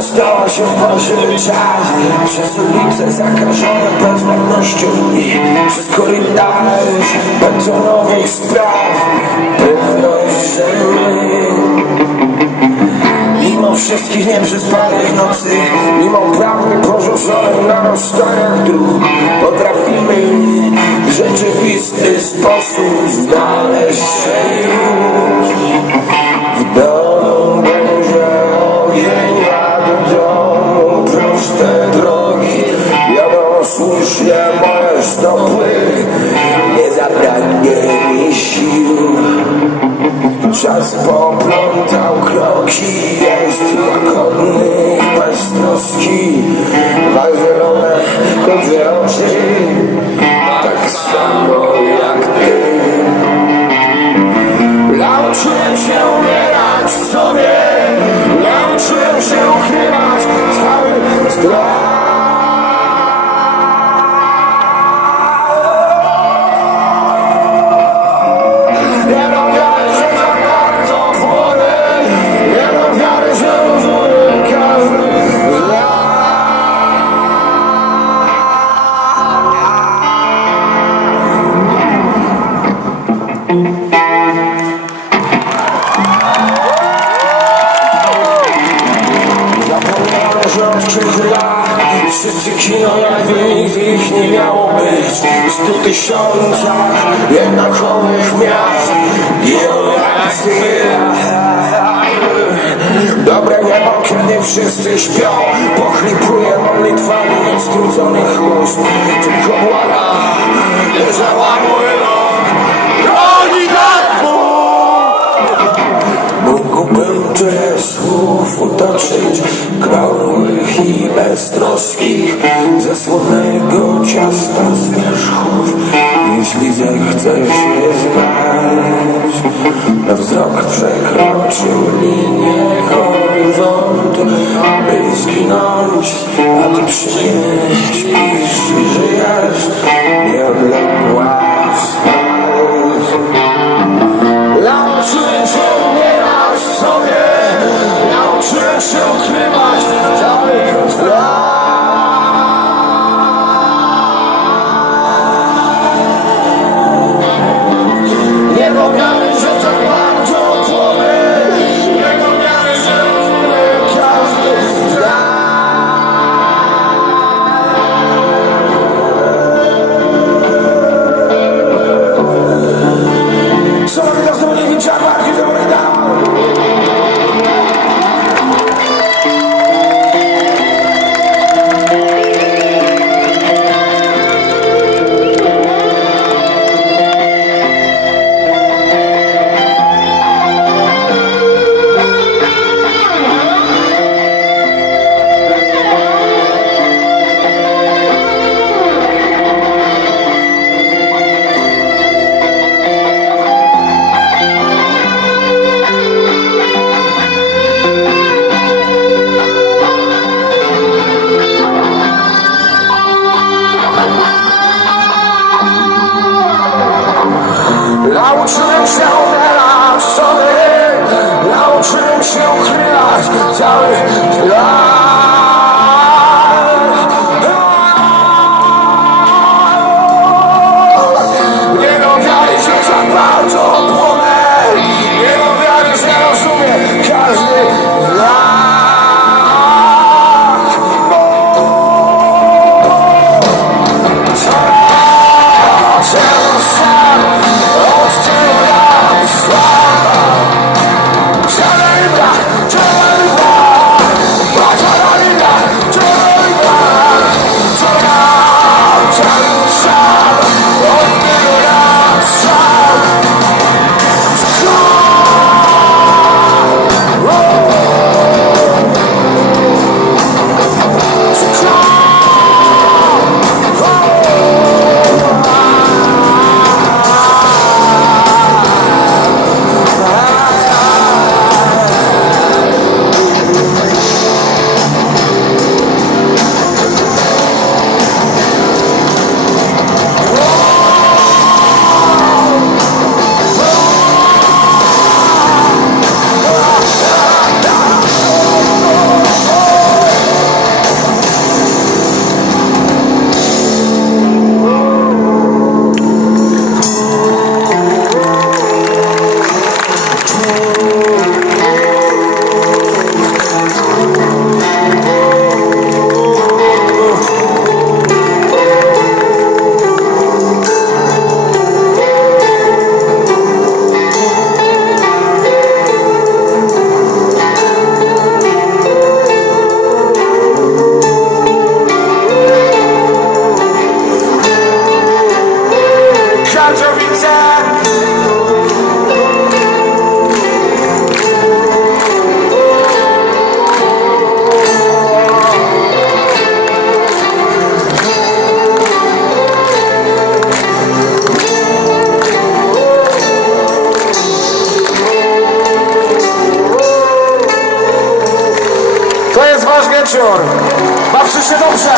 Stało się w czas. Przez ulice zakażone bezwładnością I przez korytarz betonowych spraw. Pewność, że my. Mimo wszystkich nieprzespanych nocy Mimo prawdy porzuconych na rozstojach dróg Potrafimy w rzeczywisty sposób znaleźć się. już Czas poplątał kroki, jest łagodny bez troski Ma zielone kocie oczy, być stu tysiącach jednakowych miast Geografia Dobre niebo, kiedy wszyscy śpią Pochlipuję modlitwami niestrudzonych ust Tylko błagam, nie załamuj rąk Broni tak Mógłbym tyle słów utoczyć Krągłych i beztroskich Ze słonego ciasta z wierzchów. Jeśli zechcesz je znać Na wzrok przekroczył linię horyzontu By zginąć, Nauczyłem się umierać sobie. Nauczyłem się ukrywać cały strach wieczór. Bawcie się dobrze.